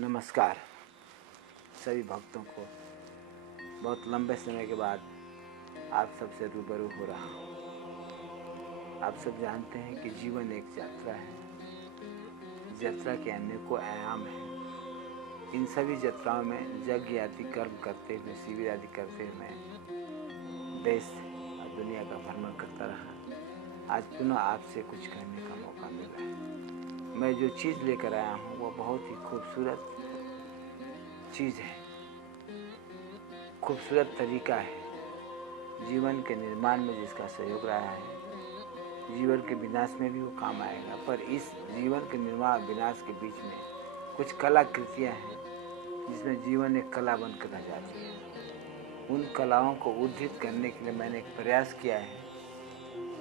नमस्कार सभी भक्तों को। बहुत लंबे समय के बाद आप सबसे रूबरू हो रहा हूँ। आप सब जानते हैं कि जीवन एक यात्रा है। यात्रा के अनेकों आयाम हैं। इन सभी यात्राओं में यज्ञ आदि कर्म करते हुए, शिविर आदि करते हुए मैं देश और दुनिया का भ्रमण करता रहा। आज पुनः आपसे कुछ कहने का मौका मिला है। मैं जो चीज़ लेकर आया हूँ वो बहुत ही खूबसूरत चीज़ है, खूबसूरत तरीका है। जीवन के निर्माण में जिसका सहयोग रहा है, जीवन के विनाश में भी वो काम आएगा। पर इस जीवन के निर्माण विनाश के बीच में कुछ कलाकृतियाँ हैं जिसमें जीवन एक कला बनकर रह जाती है। उन कलाओं को उद्धृत करने के लिए मैंने एक प्रयास किया है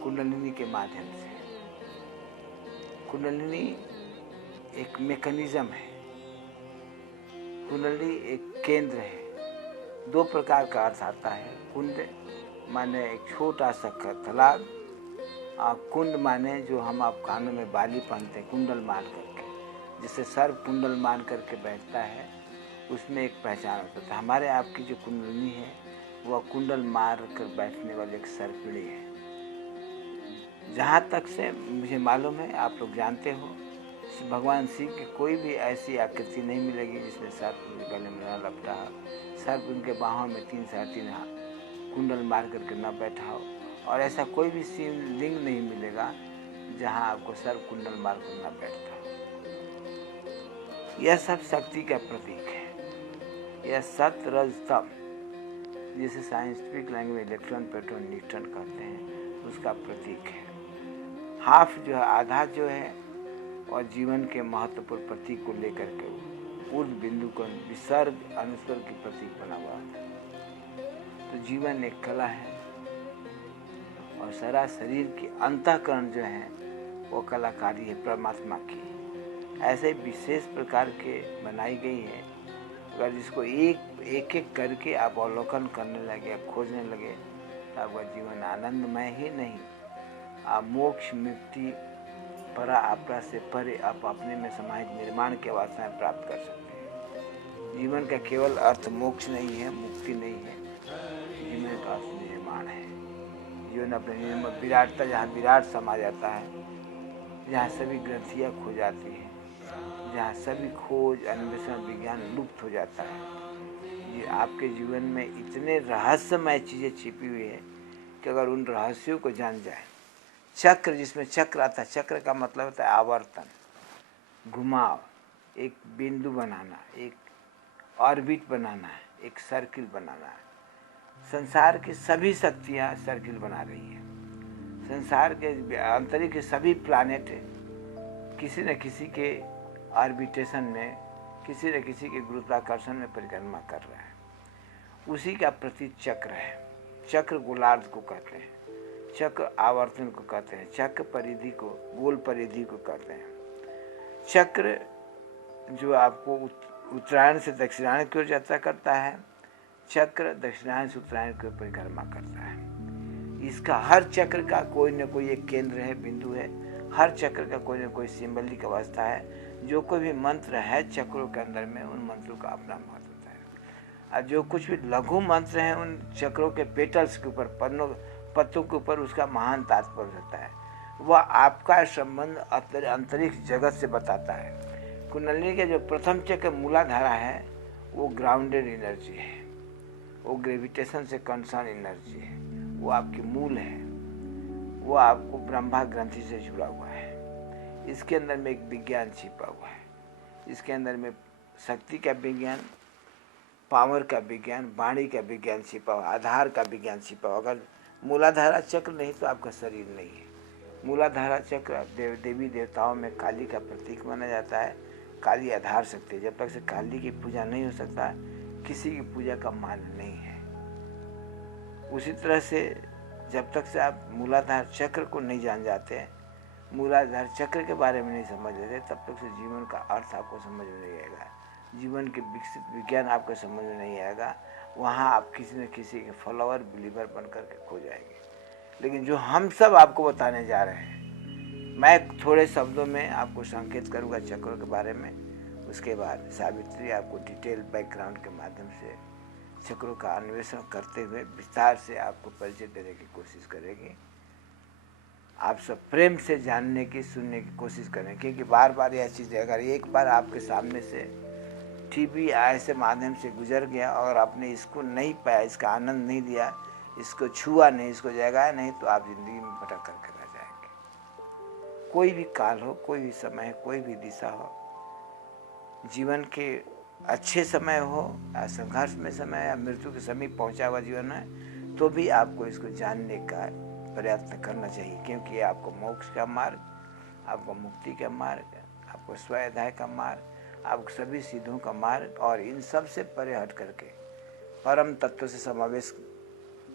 कुंडलिनी के माध्यम से। कुंडलिनी एक मैकेनिज्म है। कुंडली एक केंद्र है। दो प्रकार का अर्थ आता है। कुंड माने एक छोटा सा तालाब, और कुंड माने जो हम आप कानों में बाली पहनते हैं कुंडल मार करके, जिससे सर कुंडल मार करके बैठता है, उसमें एक पहचान होता है। हमारे आपकी जो कुंडलिनी है वह कुंडल मार कर बैठने वाली एक सर्पिणी है। जहाँ तक से मुझे मालूम है, आप लोग जानते हो, भगवान शिव की कोई भी ऐसी आकृति नहीं मिलेगी जिसमें सर्प उनके गले में न लपटा हो, सर्प उनके बाहों में 3 साढ़े 3 कुंडल मार करके न बैठा हो, और ऐसा कोई भी शिवलिंग नहीं मिलेगा जहाँ आपको सर्प कुंडल मार कर न बैठता हो। यह सब शक्ति का प्रतीक है। यह सत्य रज तम, जिसे साइंटिफिक लैंग्वेज में इलेक्ट्रॉन प्रोटॉन न्यूट्रॉन कहते हैं, उसका प्रतीक है। हाफ जो है, आधा जो है, और जीवन के महत्वपूर्ण प्रतीक को लेकर के ऊर्ध बिंदु को विसर्ग अनुस्वर की प्रतीक बना हुआ है। तो जीवन एक कला है, और सारा शरीर की अंतःकरण जो है वो कलाकारी है परमात्मा की। ऐसे विशेष प्रकार के बनाई गई है। अगर जिसको एक एक करके आप अवलोकन करने लगे, खोजने लगे, तो आपका जीवन आनंदमय ही नहीं, आप मोक्ष मुक्ति परा अपरा से परे आप अपने में समाहित निर्माण की अवस्थाएं प्राप्त कर सकते हैं। जीवन का केवल अर्थ मोक्ष नहीं है, मुक्ति नहीं है। जीवन का अर्थ निर्माण है। जीवन अपने निर्माण विराटता, जहाँ विराट समा जाता है, जहाँ सभी ग्रंथियाँ खो जाती हैं, जहाँ सभी खोज अन्वेषण विज्ञान लुप्त हो जाता है। ये आपके जीवन में इतने रहस्यमय चीज़ें छिपी हुई है कि अगर उन रहस्यों को जान जाए। चक्र, जिसमें चक्र आता है, चक्र का मतलब होता है आवर्तन, घुमाव, एक बिंदु बनाना, एक ऑर्बिट बनाना है, एक सर्किल बनाना है। संसार की सभी शक्तियाँ सर्किल बना रही हैं। संसार के अंतरिक्ष के सभी प्लैनेट किसी न किसी के ऑर्बिटेशन में, किसी न किसी के गुरुत्वाकर्षण में परिक्रमा कर रहा है। उसी का प्रतीक चक्र है। चक्र गोलार्ध को कहते हैं, चक्र आवर्तन को कहते हैं, चक्र परिधि को, गोल परिधि को कहते हैं। चक्र जो आपको उत्तरायण से दक्षिणायन की ओर यात्रा करता है, चक्र दक्षिणायन से उत्तरायण की ओर परिक्रमा करता है। इसका हर चक्र का कोई न कोई एक केंद्र है, बिंदु है। हर चक्र का कोई न कोई सिंबलिक अवस्था है। जो कोई भी मंत्र है चक्रों के अंदर में, उन मंत्रों का अपना महत्व होता है। और जो कुछ भी लघु मंत्र हैं, उन चक्रों के पेटल्स के ऊपर, पत्तों के ऊपर उसका महान तात्पर्य होता है। वह आपका संबंध अंतरिक्ष जगत से बताता है। कुंडलिनी के जो प्रथम चक्र मूलाधारा है, वो ग्राउंडेड एनर्जी है, वो ग्रेविटेशन से कंसर्न एनर्जी है, वो आपकी मूल है, वो आपको ब्रह्मा ग्रंथि से जुड़ा हुआ है। इसके अंदर में एक विज्ञान छिपा हुआ है। इसके अंदर में शक्ति का विज्ञान, पावर का विज्ञान, वाणी का विज्ञान छिपा हुआ, आधार का विज्ञान छिपा हुआ। अगर मूलाधारा चक्र नहीं तो आपका शरीर नहीं है। मूलाधारा चक्र देवी देवताओं में काली का प्रतीक माना जाता है। काली आधार शक्ति। जब तक से काली की पूजा नहीं हो सकता, किसी की पूजा का मान नहीं है। उसी तरह से जब तक से आप मूलाधार चक्र को नहीं जान जाते, मूलाधार चक्र के बारे में नहीं समझ लेते, तब तक से जीवन का अर्थ आपको समझ में नहीं आएगा। जीवन के विकसित विज्ञान आपको समझ में नहीं आएगा। वहाँ आप किसी न किसी के फॉलोअर बिलीवर बन करके खो जाएंगे। लेकिन जो हम सब आपको बताने जा रहे हैं, मैं थोड़े शब्दों में आपको संकेत करूँगा चक्रों के बारे में, उसके बाद सावित्री आपको डिटेल बैकग्राउंड के माध्यम से चक्रों का अन्वेषण करते हुए विस्तार से आपको परिचय देने की कोशिश करेगी। आप सब प्रेम से जानने की, सुनने की कोशिश करें, क्योंकि बार बार यह चीज़ अगर एक बार आपके सामने से टीवी ऐसे माध्यम से गुजर गया और आपने इसको नहीं पाया, इसका आनंद नहीं लिया, इसको छुआ नहीं, इसको जगाया नहीं, तो आप जिंदगी में भटक करके रह जाएंगे। कोई भी काल हो, कोई भी समय, कोई भी दिशा हो, जीवन के अच्छे समय हो या संघर्ष में समय या मृत्यु के समीप पहुंचा हुआ जीवन है, तो भी आपको इसको जानने का प्रयत्न करना चाहिए, क्योंकि ये आपको मोक्ष का मार्ग, आपको मुक्ति का मार्ग, आपको स्वाध्याय का मार्ग, आपको सभी सिद्धों का मार्ग और इन सब से परे हट करके परम तत्व से समावेश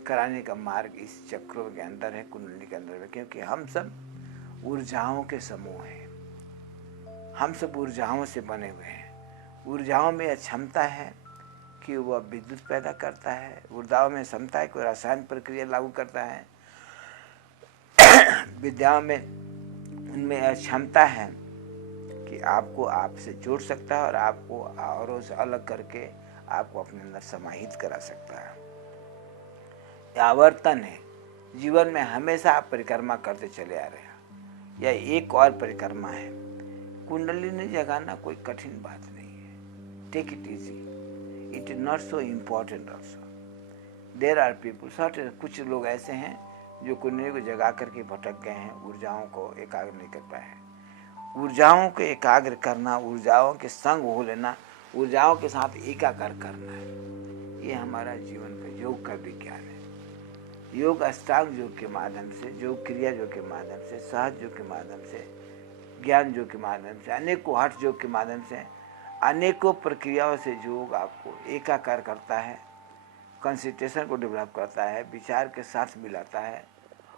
कराने का मार्ग इस चक्रों के अंदर है, कुंडली के अंदर है। क्योंकि हम सब ऊर्जाओं के समूह हैं, हम सब ऊर्जाओं से बने हुए हैं। ऊर्जाओं में क्षमता है कि वह विद्युत पैदा करता है, ऊर्जाओं में क्षमता है कोई रासायनिक प्रक्रिया लागू करता है, विद्याओं में उनमें क्षमता है कि आपको आपसे जोड़ सकता है और आपको औरों से अलग करके आपको अपने अंदर समाहित करा सकता है। आवर्तन है, जीवन में हमेशा आप परिक्रमा करते चले आ रहे हैं। यह एक और परिक्रमा है। कुंडलिनी जगाना कोई कठिन बात नहीं है। Take it easy, it is not so important also. There are people, कुछ लोग ऐसे हैं जो कुंडली को जगा करके भटक गए हैं, ऊर्जाओं को एकाग्र नहीं कर पाए हैं। ऊर्जाओं को एकाग्र करना, ऊर्जाओं के संग हो लेना, ऊर्जाओं के साथ एकाकार करना है, ये हमारा जीवन का योग का विज्ञान है। योग अष्टांग योग के माध्यम से, योग क्रिया योग के माध्यम से, सहज योग के माध्यम से, ज्ञान योग के माध्यम से, अनेकों हठ योग के माध्यम से, अनेकों प्रक्रियाओं से योग आपको एकाकार करता है, कंसंट्रेशन को डेवलप करता है, विचार के साथ मिलाता है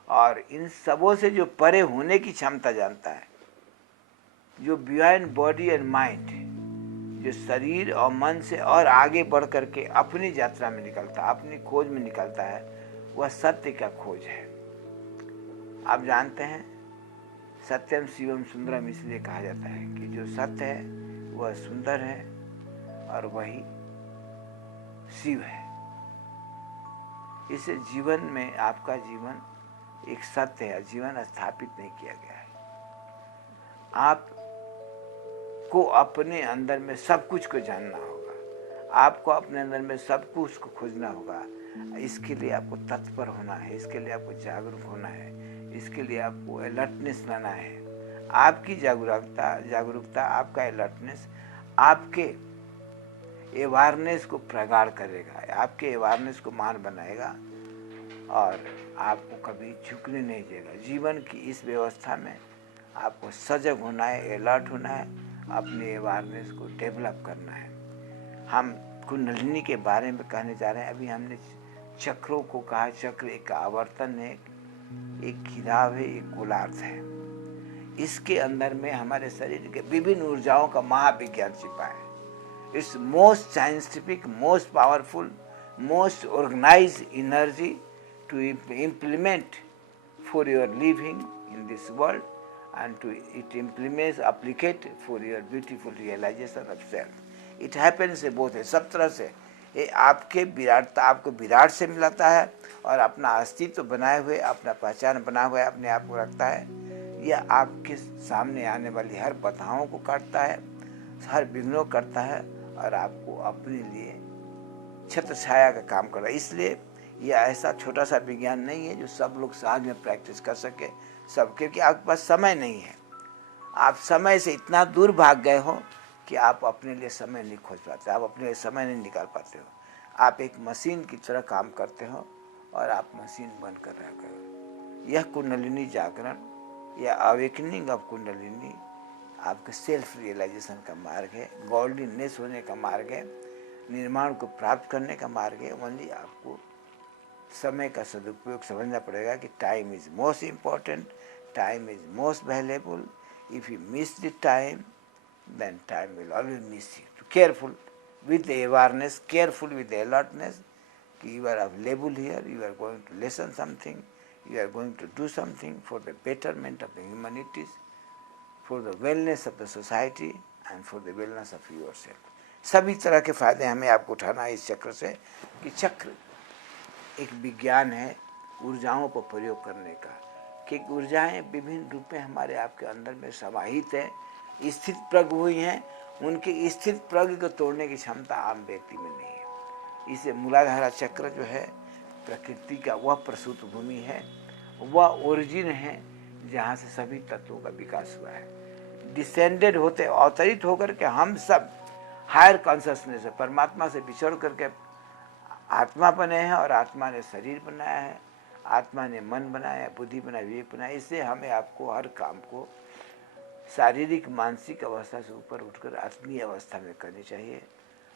और इन सबों से जो परे होने की क्षमता जानता है, जो बियॉन्ड बॉडी एंड माइंड, जो शरीर और मन से और आगे बढ़ करके अपनी यात्रा में निकलता है, अपनी खोज में निकलता है, वह सत्य का खोज है। आप जानते हैं सत्यम शिवम सुंदरम इसलिए कहा जाता है कि जो सत्य है वह सुंदर है और वही शिव है। इस जीवन में आपका जीवन एक सत्य है, जीवन स्थापित नहीं किया गया है। आपको अपने अंदर में सब कुछ को जानना होगा, आपको अपने अंदर में सब कुछ को खोजना होगा। इसके लिए आपको तत्पर होना है, इसके लिए आपको जागरूक होना है, इसके लिए आपको अलर्टनेस लाना है। आपकी जागरूकता, आपका अलर्टनेस आपके अवेयरनेस को प्रगाढ़ करेगा, आपके अवेयरनेस को मान बनाएगा और आपको कभी झुकने नहीं देगा। जीवन की इस व्यवस्था में आपको सजग होना है, अलर्ट होना है, अपने अवेयरनेस को डेवलप करना है। हम कुंडलिनी के बारे में कहने जा रहे हैं। अभी हमने चक्रों को कहा, चक्र एक आवर्तन है, एक खिलाव है, एक गोलार्ध है। इसके अंदर में हमारे शरीर के विभिन्न ऊर्जाओं का महाविज्ञान छिपा है। It's most scientific, most powerful, most organised energy to implement for your living in this world and to it implements, applicate for your beautiful realization of self. It happens both है, सब तरह से ये आपके विराटता, आपको विराट से मिलाता है और अपना अस्तित्व बनाए हुए, अपना पहचान बना हुआ अपने आप को रखता है। यह आपके सामने आने वाली हर बाधाओं को काटता है, हर विघ्नों करता है और आपको अपने लिए छत्र छाया का काम कर रहा है। इसलिए यह ऐसा छोटा सा विज्ञान नहीं है जो सब लोग साथ में प्रैक्टिस कर सके सब, क्योंकि आपके पास समय नहीं है। आप समय से इतना दूर भाग गए हो कि आप अपने लिए समय नहीं खोज पाते, आप अपने लिए समय नहीं निकाल पाते हो। आप एक मशीन की तरह काम करते हो और आप मशीन बन कर रह गए हो। यह कुंडलिनी जागरण, यह अवेकनिंग ऑफ कुंडलिनी आपके सेल्फ रियलाइजेशन का मार्ग है, गॉडलीनेस होने का मार्ग है, निर्माण को प्राप्त करने का मार्ग है। ओनली आपको समय का सदुपयोग समझना पड़ेगा कि time is most important, time is most valuable. If you miss the time then time will always miss you. So careful with the awareness, careful with the alertness. You are available here, you are going to listen something, you are going to do something for the betterment of the humanities, for the wellness of the society, and for the wellness of yourself. सभी तरह के फायदे हमें आपको उठाना है इस चक्र से, कि चक्र एक विज्ञान है ऊर्जाओं पर प्रयोग करने का, कि ऊर्जाएं विभिन्न रूप में हमारे आपके अंदर में समाहित है, स्थित प्रज्ञ हुई हैं। उनकी स्थित प्रज्ञ को तोड़ने की क्षमता आम व्यक्ति में नहीं है। इसे मूलाधारा चक्र जो है प्रकृति का वह प्रसूत भूमि है, वह ओरिजिन है जहाँ से सभी तत्वों का विकास हुआ है। डिसेंडेड होते अवतरित होकर के हम सब हायर कॉन्शसनेस है, परमात्मा से बिछड़ करके आत्मा बने हैं, और आत्मा ने शरीर बनाया है, आत्मा ने मन बनाया, बुद्धि बनाया, विवेक बनाया। इससे हमें आपको हर काम को शारीरिक मानसिक अवस्था से ऊपर उठकर आत्मीय अवस्था में करनी चाहिए,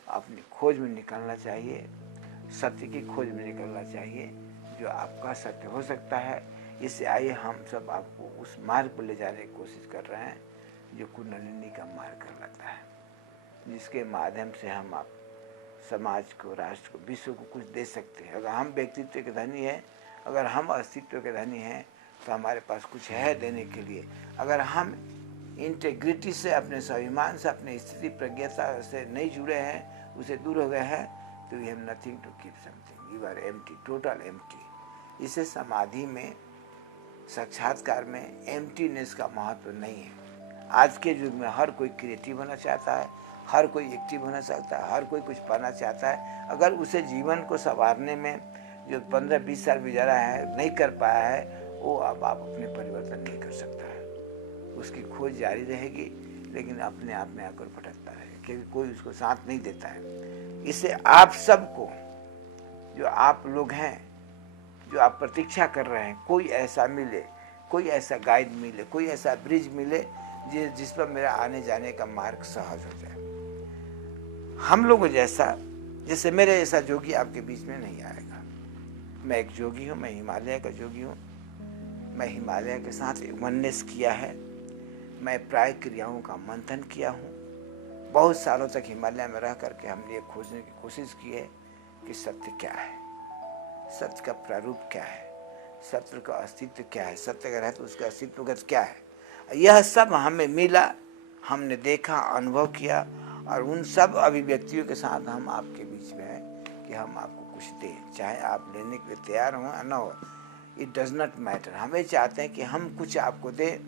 अपनी खोज में निकलना चाहिए, सत्य की खोज में निकलना चाहिए, जो आपका सत्य हो सकता है। इससे आइए हम सब आपको उस मार्ग पर ले जाने की कोशिश कर रहे हैं जो कुंडलिनी का मार्ग कहलाता है, जिसके माध्यम से हम आप समाज को, राष्ट्र को, विश्व को कुछ दे सकते हैं। अगर हम व्यक्तित्व के धनी हैं, अगर हम अस्तित्व के धनी हैं, तो हमारे पास कुछ है देने के लिए। अगर हम इंटेग्रिटी से, अपने स्वाभिमान से, अपने स्थिति प्रज्ञता से नहीं जुड़े हैं, उसे दूर हो गए हैं, तो we have nothing to keep something, you are empty, total empty. इसे समाधि में, साक्षात्कार में एम्प्टीनेस का महत्व नहीं है। आज के युग में हर कोई क्रिएटिव होना चाहता है, हर कोई एक्टिव होना चाहता है, हर कोई कुछ पाना चाहता है। अगर उसे जीवन को संवारने में जो 15-20 साल गुजारा है, नहीं कर पाया है, वो अब आप अपने परिवर्तन नहीं कर सकता है। उसकी खोज जारी रहेगी, लेकिन अपने आप में आकर भटकता रहेगा, क्योंकि कोई उसको साथ नहीं देता है। इससे आप सबको, जो आप लोग हैं, जो आप प्रतीक्षा कर रहे हैं, कोई ऐसा मिले, कोई ऐसा गाइड मिले, कोई ऐसा ब्रिज मिले जिस पर मेरा आने जाने का मार्ग सहज हो जाए। हम लोगों जैसा, जैसे मेरे जैसा जोगी आपके बीच में नहीं आएगा। मैं एक जोगी हूँ, मैं हिमालय का जोगी हूँ। मैं हिमालय के साथ वननेस किया है, मैं प्राय क्रियाओं का मंथन किया हूँ। बहुत सालों तक हिमालय में रह करके हमने ये खोजने की कोशिश की है कि सत्य क्या है, सत्य का प्रारूप क्या है, सत्य का अस्तित्व क्या है, सत्य अगर है तो उसका अस्तित्वगत क्या है। यह सब हमें मिला, हमने देखा, अनुभव किया, और उन सब अभिव्यक्तियों के साथ हम आपके बीच में हैं कि हम आपको कुछ दें, चाहे आप लेने के लिए तैयार हों या न हो, इट डज नॉट मैटर। हमें चाहते हैं कि हम कुछ आपको दें,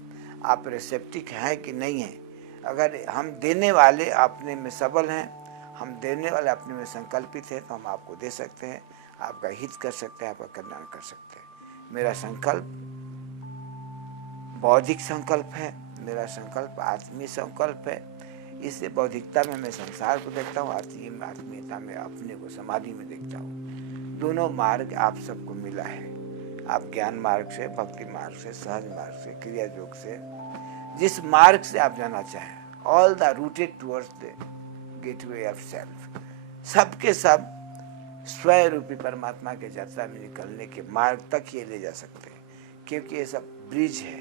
आप रिसेप्टिक हैं कि नहीं हैं। अगर हम देने वाले अपने में सबल हैं, हम देने वाले अपने में संकल्पित हैं, तो हम आपको दे सकते हैं, आपका हित कर सकते हैं, आपका कल्याण कर सकते हैं। मेरा संकल्प बौद्धिक संकल्प है, मेरा संकल्प आत्मीय संकल्प है। इससे बौद्धिकता में मैं संसार को देखता हूँ, आत्मीयता में अपने को समाधि में देखता हूँ। दोनों मार्ग आप सबको मिला है। आप ज्ञान मार्ग से, भक्ति मार्ग से, सहज मार्ग से, क्रिया योग से, जिस मार्ग से आप जाना चाहें, all the rooted towards the gateway of self, सबके सब स्वयं रूपी परमात्मा के यात्रा में निकलने के मार्ग तक ये ले जा सकते हैं, क्योंकि ये सब ब्रिज है,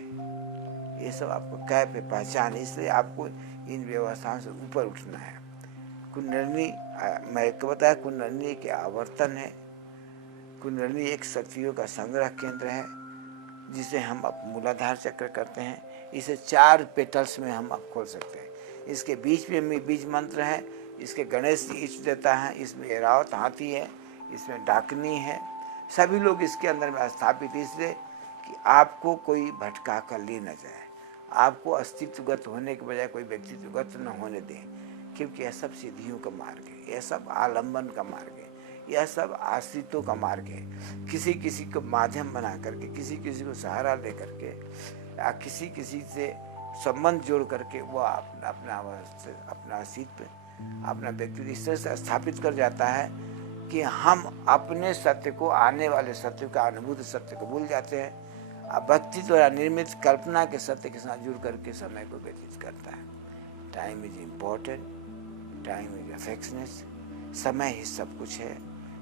ये सब आपको कैप है, पहचान है। इसलिए आपको इन व्यवस्थाओं से ऊपर उठना है। कुंडलिनी, मैं एक बताया, कुंडलिनी के आवर्तन है। कुंडलिनी एक शक्तियों का संग्रह केंद्र है, जिसे हम अब मूलाधार चक्र करते हैं। इसे 4 पेटल्स में हम अब खोल सकते हैं। इसके बीच में बीज मंत्र है, इसके गणेश जी इष्ट देता है, इसमें एरावत हाथी है, इसमें डाकनी है। सभी लोग इसके अंदर में स्थापित, इसलिए कि आपको कोई भटका कर ले न जाए, आपको अस्तित्वगत होने के बजाय कोई व्यक्तित्वगत न होने दें, क्योंकि यह सब सिद्धियों का मार्ग है, यह सब आलम्बन का मार्ग है, यह सब आश्रितों का मार्ग है। किसी किसी को माध्यम बना करके, किसी किसी को सहारा ले करके, या किसी किसी से संबंध जोड़ करके वो अपना अस्तित्व, अपना व्यक्तित्व इस तरह से स्थापित कर जाता है कि हम अपने सत्य को, आने वाले सत्य का, अनुभूत सत्य को भूल जाते हैं। भक्ति द्वारा निर्मित कल्पना के सत्य के साथ जुड़ करके समय को व्यतीत करता है। Time is important, time is affectionness, समय ही सब कुछ है,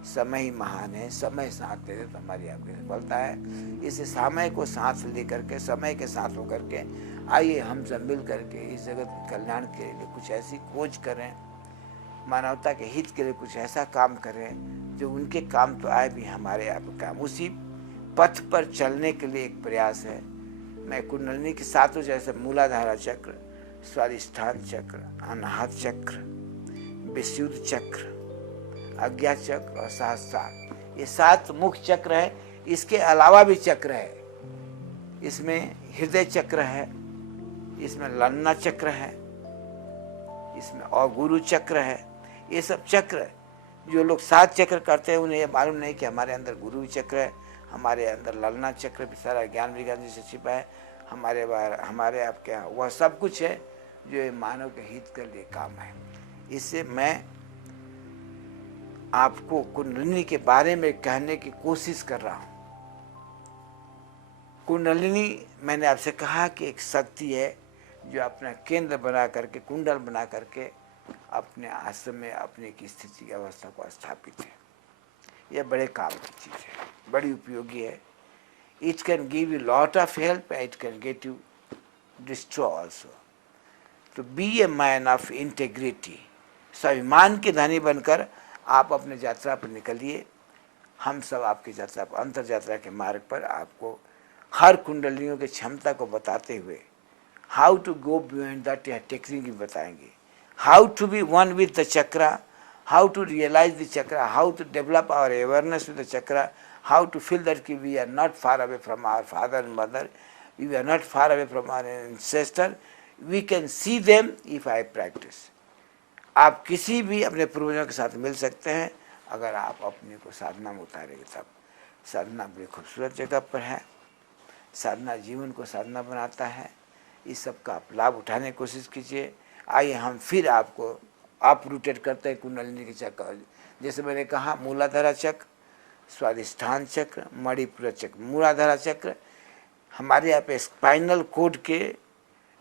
समय ही महान है। समय साथ दे तो हमारी आपकी सफलता है। इस समय को साथ लेकर के, समय के साथ होकर के आइए हम सब मिल करके इस जगत के कल्याण के लिए कुछ ऐसी खोज करें, मानवता के हित के लिए कुछ ऐसा काम करें जो उनके काम तो आए भी, हमारे आप काम। उसी पथ पर चलने के लिए एक प्रयास है। मैं कुंडलिनी के साथों जैसे मूलाधारा चक्र, स्वादिष्ठान चक्र, अनाहत चक्र, विशुद्ध चक्र, अज्ञा चक्र और सहस्त्रार। ये 7 मुख्य चक्र है। इसके अलावा भी चक्र है। इसमें हृदय चक्र है, इसमें ललना चक्र है, इसमें और गुरु चक्र है। ये सब चक्र, जो लोग 7 चक्र करते हैं उन्हें ये मालूम नहीं कि हमारे अंदर गुरु चक्र है, हमारे अंदर ललना चक्र भी सारा ज्ञान विज्ञान जिसे छिपा है, हमारे आपके यहाँ वह सब कुछ है जो ये मानव के हित के लिए काम है। इससे मैं आपको कुंडलिनी के बारे में कहने की कोशिश कर रहा हूँ। कुंडलिनी, मैंने आपसे कहा कि एक शक्ति है जो अपना केंद्र बना करके, कुंडल बना करके अपने आश्रम में अपनी एक स्थिति की अवस्था को स्थापित है। यह बड़े काम की चीज़ है, बड़ी उपयोगी है। It can give you lot of help, it can get you destroy also. तो be a man of integrity, स्वाभिमान के धनी बनकर आप अपने यात्रा पर निकलिए। हम सब आपकी यात्रा पर, अंतर यात्रा के मार्ग पर आपको हर कुंडलियों की क्षमता को बताते हुए how to go beyond that यह टेक्निक भी बताएंगे। How to be one with the chakra, how to realize the chakra, how to develop our awareness with the chakra, how to feel that we are not far away from our father and mother, we are not far away from our ancestor, we can see them if I practice. आप किसी भी अपने पूर्वजों के साथ मिल सकते हैं अगर आप अपने को साधना में उतारेंगे। तब साधना बड़ी खूबसूरत जगह पर है। साधना जीवन को साधना बनाता है। इस सब का आप लाभ उठाने की कोशिश कीजिए। आइए हम फिर आपको आप रूटेड करते हैं कुंडलिनी के चक्र। जैसे मैंने कहा, मूलाधारा चक्र, स्वादिष्ठान चक्र, मणिपुर चक्र। मूलाधारा चक्र हमारे यहाँ पे स्पाइनल कोड के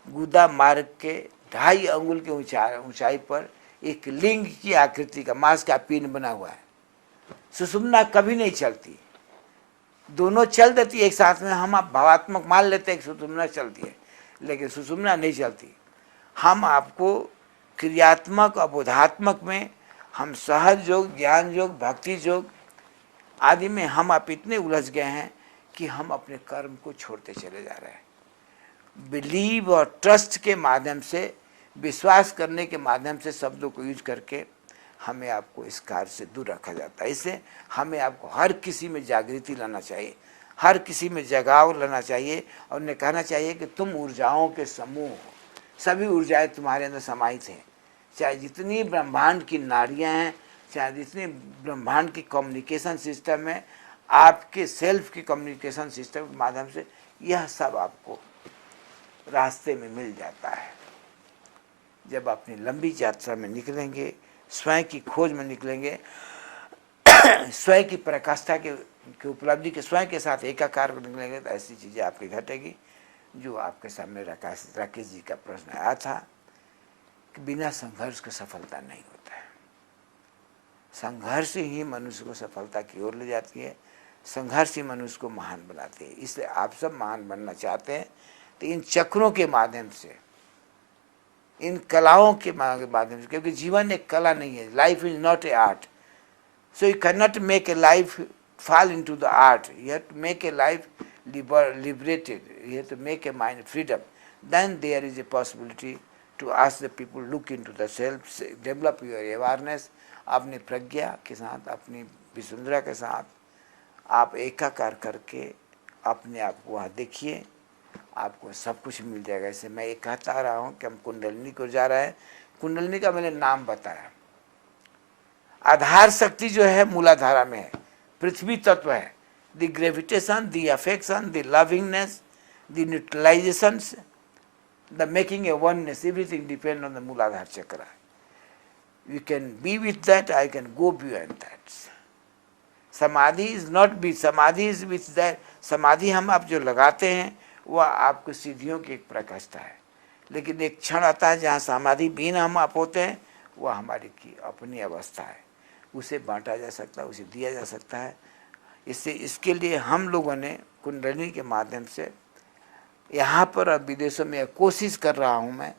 गुदा मार्ग के 2.5 अंगुल के ऊंचाई पर एक लिंग की आकृति का मांस का पिंड बना हुआ है। सुषुम्ना कभी नहीं चलती, दोनों चल देती एक साथ में। हम आप भावात्मक मान लेते हैं कि सुषुम्ना चलती है, लेकिन सुषुम्ना नहीं चलती। हम आपको क्रियात्मक और बोधात्मक में, हम सहज योग, ज्ञान योग, भक्ति योग आदि में हम आप इतने उलझ गए हैं कि हम अपने कर्म को छोड़ते चले जा रहे हैं। बिलीव और ट्रस्ट के माध्यम से, विश्वास करने के माध्यम से शब्दों को यूज करके हमें आपको इस कार्य से दूर रखा जाता है। इससे हमें आपको हर किसी में जागृति लाना चाहिए, हर किसी में जगाव लाना चाहिए और उन्हें कहना चाहिए कि तुम ऊर्जाओं के समूह हो। सभी ऊर्जाएं तुम्हारे अंदर समाहित हैं। चाहे जितनी ब्रह्मांड की नाड़ियां हैं, चाहे जितनी ब्रह्मांड की कम्युनिकेशन सिस्टम है, आपके सेल्फ की कम्युनिकेशन सिस्टम के माध्यम से यह सब आपको रास्ते में मिल जाता है। जब अपनी लंबी यात्रा में निकलेंगे, स्वयं की खोज में निकलेंगे, स्वयं की प्रकाष्ठा के उपलब्धि के स्वयं के साथ एकाकार में निकलेंगे, तो ऐसी चीज़ें आपकी घटेगी जो आपके सामने राकेश जी का प्रश्न आया था कि बिना संघर्ष की सफलता नहीं होता है। संघर्ष ही मनुष्य को सफलता की ओर ले जाती है, संघर्ष ही मनुष्य को महान बनाती है। इसलिए आप सब महान बनना चाहते हैं तो इन चक्रों के माध्यम से, इन कलाओं के माध्यम से, क्योंकि जीवन एक कला नहीं है। Life is not a art, so you can not make a life fall into the art. You have to make a life liberated. You have to make a mind freedom. Then there is a possibility to ask the people, look into the self, develop your awareness. अपनी प्रज्ञा के साथ, अपनी विसुंधरा के साथ आप एकाकार करके अपने आप को वहाँ देखिए, आपको सब कुछ मिल जाएगा। इससे मैं ये कहता आ रहा हूँ कि हम कुंडलिनी को जा रहे हैं। कुंडलिनी का मैंने नाम बताया। आधार शक्ति जो है मूलाधारा में है, पृथ्वी तत्व है। The gravitation, the affection, the lovingness, the neutralization, the making a oneness, everything depend on the Muladhara chakra. You can be with that, I can go beyond that. समाधि is not be, समाधि is with that. समाधि हम आप जो लगाते हैं वह आपको सिद्धियों की एक प्रकाष्ठा है, लेकिन एक क्षण आता है जहाँ समाधि बिना हम आप होते हैं, वह हमारी की अपनी अवस्था है। उसे बांटा जा सकता है, उसे दिया जा सकता है। इससे इसके लिए हम लोगों ने कुंडलिनी के माध्यम से यहाँ पर और विदेशों में कोशिश कर रहा हूँ मैं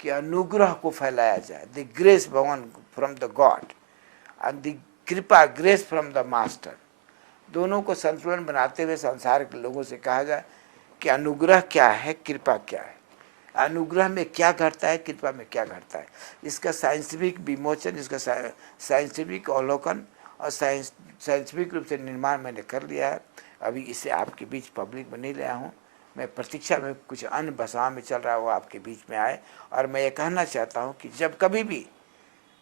कि अनुग्रह को फैलाया जाए। द ग्रेस भगवान from the God and the कृपा ग्रेस फ्रॉम द मास्टर, दोनों को संतुलन बनाते हुए संसार के लोगों से कहा जाए कि अनुग्रह क्या है, कृपा क्या है। अनुग्रह में क्या घटता है, कृपा में क्या घटता है, इसका साइंटिफिक विमोचन, इसका साइंटिफिक अवलोकन और साइंटिफिक रूप से निर्माण मैंने कर लिया है। अभी इसे आपके बीच पब्लिक में नहीं लाया हूँ, मैं प्रतीक्षा में कुछ अन्य भाषाओं में चल रहा है वो आपके बीच में आए। और मैं ये कहना चाहता हूँ कि जब कभी भी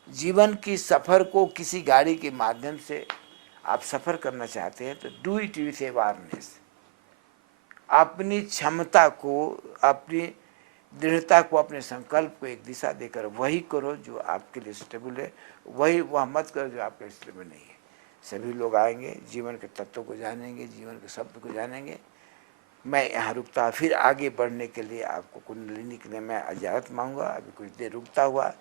जीवन की सफ़र को किसी गाड़ी के माध्यम से आप सफ़र करना चाहते हैं तो डू इट विथ अवेयरनेस। अपनी क्षमता को, अपनी दृढ़ता को, अपने संकल्प को एक दिशा देकर वही करो जो आपके लिए स्टेबल है, वह मत करो जो आपके स्टेबल नहीं है। सभी लोग आएंगे, जीवन के तत्वों को जानेंगे, जीवन के शब्द को जानेंगे। मैं यहाँ रुकता, फिर आगे बढ़ने के लिए आपको कुंडलिनी के लिए मैं इजाज़त मांगूंगा। अभी कुछ देर रुकता हुआ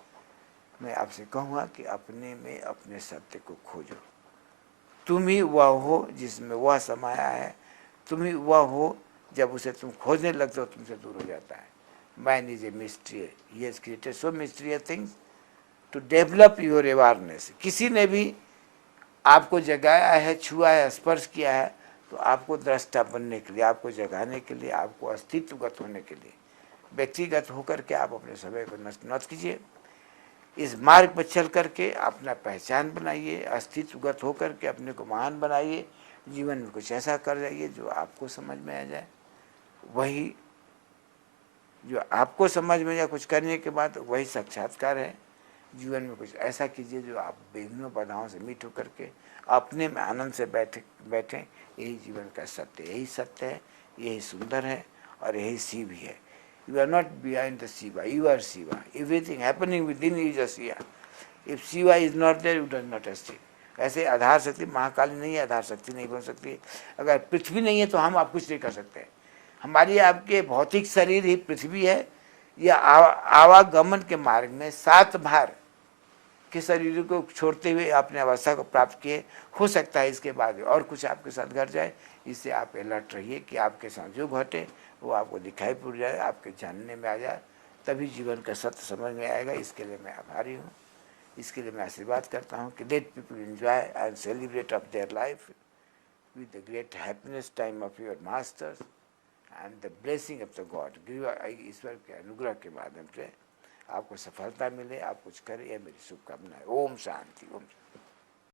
मैं आपसे कहूँगा कि अपने में अपने सत्य को खोजो। तुम ही वह हो जिसमें वह समाया है, तुम ही वह हो जब उसे तुम खोजने लगते हो तुमसे दूर हो जाता है। Man is a mystery. He has created so mysterious things to develop your awareness. किसी ने भी आपको जगाया है, छुआ है, स्पर्श किया है तो आपको दृष्टा बनने के लिए, आपको जगाने के लिए, आपको अस्तित्वगत होने के लिए, व्यक्तिगत होकर के आप अपने समय को नष्ट मत कीजिए। इस मार्ग पर चल करके अपना पहचान बनाइए, अस्तित्वगत होकर के अपने को महान बनाइए, जीवन में कुछ ऐसा कर जाइए जो आपको समझ में आ जाए। वही जो आपको समझ में या कुछ करने के बाद वही साक्षात्कार है। जीवन में कुछ ऐसा कीजिए जो आप विघ्नों बाधाओं से मिट होकर के अपने में आनंद से बैठें। यही जीवन का सत्य, यही सत्य है, यही सुंदर है और यही शिव ही है। You are not behind the Shiva, you are Shiva. Everything happening within is a Shiva. If Shiva is not there you does not exist. ऐसे आधार शक्ति महाकाली नहीं है, आधार शक्ति नहीं बन सकती। अगर पृथ्वी नहीं है तो हम आप कुछ नहीं कर सकते। हमारी आपके भौतिक शरीर ही पृथ्वी है। यह आवागमन के मार्ग में 7 भार के शरीर को छोड़ते हुए आपने अवस्था को प्राप्त किए। हो सकता है इसके बाद और कुछ आपके साथ घट जाए। इससे आप अलर्ट रहिए कि आपके साथ जो घटे वो आपको दिखाई पड़ जाए, आपके जानने में आ जाए, तभी जीवन का सत्य समझ में आएगा। इसके लिए मैं आभारी हूँ। इसके लिए मैं आशीर्वाद करता हूँ कि let people enjoy and celebrate of their life with the great happiness time of your masters and the blessing of the God. ईश्वर के अनुग्रह के माध्यम से आपको सफलता मिले, आप कुछ करें, यह मेरी शुभकामना है। ओम शांति। ओम शांति।